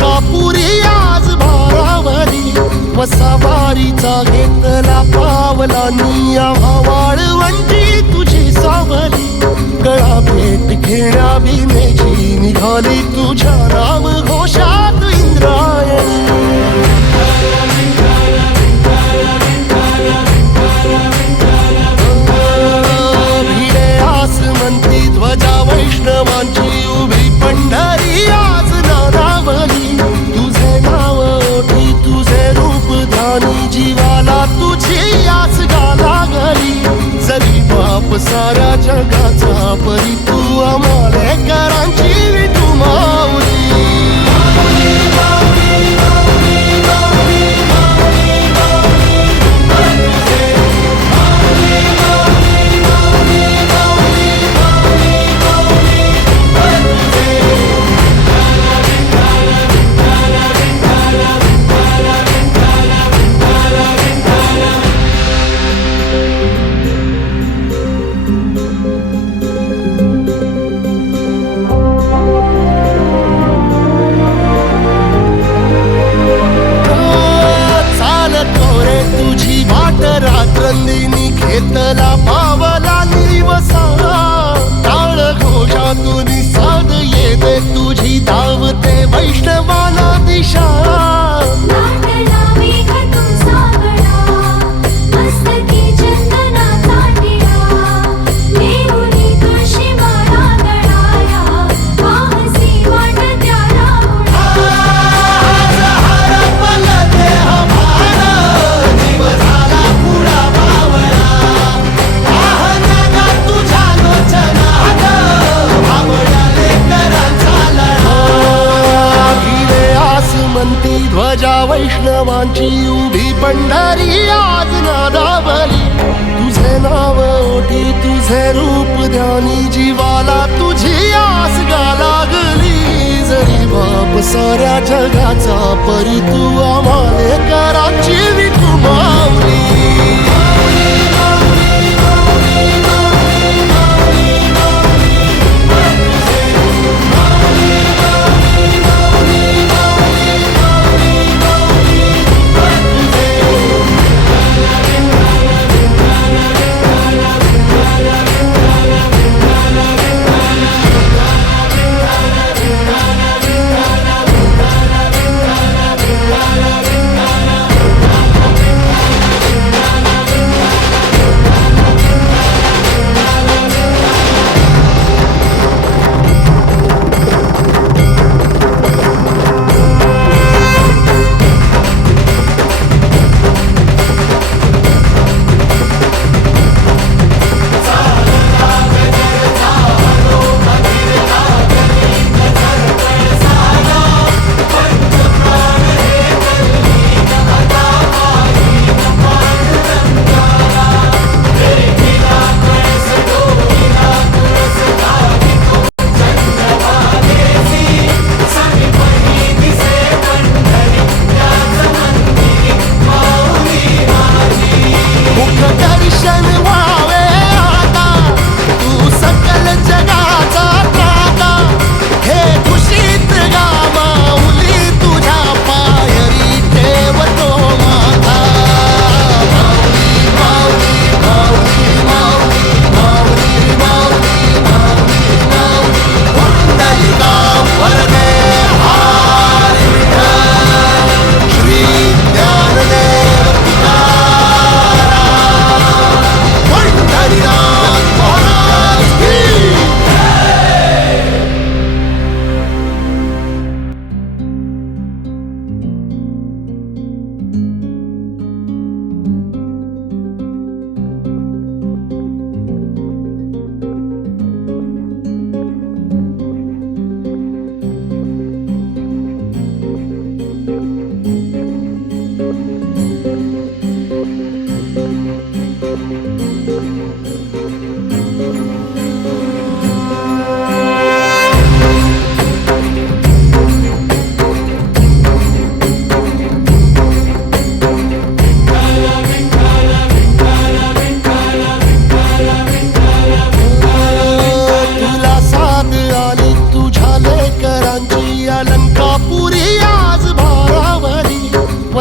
कापुरी आज भारावली वसावारीचा घेतला पावला निया वाळवंटी तुझी सावली गळा भेट घेण्या भीमेची निघाली तुझ्या नाम घोषात इंद्रायणी भिडे आसमंती ध्वजा वैष्णवांची उभी पंढरी आज नानावली तुझे नाव ओठी तुझे रूप ध्यानी जीवाला तुझी आस गाला गली जरी बाप साऱ्या जगाचा परी तू आमालेकरांची विठू माऊली रात्रंदिनी घेतला पावला निवसा टाळ घोषातून साध येते तुझी धावते वैष्णवाला दिशा ध्वजा वैष्णवांची उभी पंढरी आज नादावली तुझे नाव ओठी तुझे रूप ध्यानी जीवाला तुझी आस गा लागली जरी बाप साऱ्या जगाचा परी तू आमालेकरांची विठू माऊली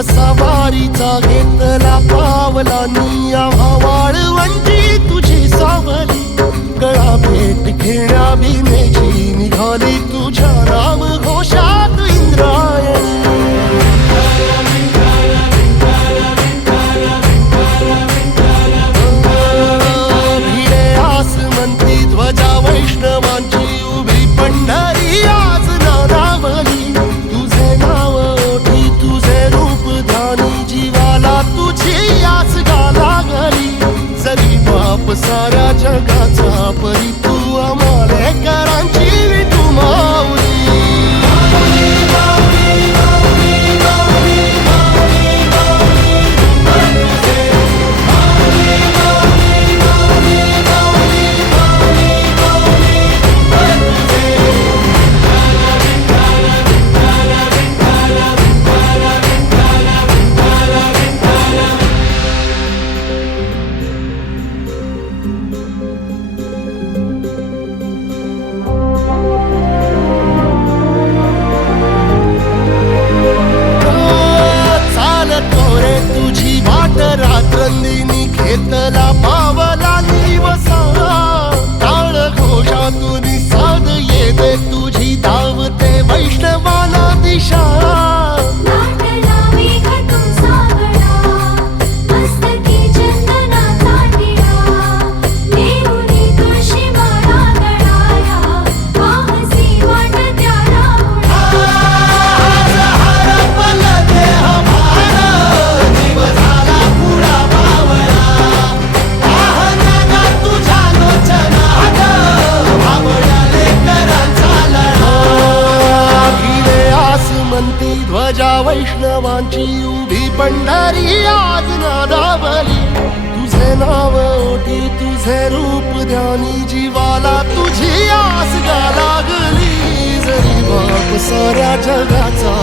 सवारीचा घेतला पावलांनी आम्हा वाळवंटी तुझी सावली गळा भेट घेण्या बिनेची निघाली तुझ्या नाम घोषात इंद्रायणी भिडे आसमंती ध्वजा वैष्णवांची उभी पंढरी आज नादावली तुझे नाव ओठी तुझे रूप ध्यानी जीवाला तुझी आस गा लागली जरी बाप साऱ्या जगाचा परी तू आम्हालेकरांची विठू माऊली रात्रंदिनी घेतला पावला निवसा टाळ घोषातून साध येते तुझी धावते वैष्णवाला दिशा ध्वजा वैष्णवांची उभी पंढरी आज नादावली तुझे नाव ओठी तुझे रूप ध्यानी जीवाला तुझी आस गा लागली जरी बाप साऱ्या जगाचा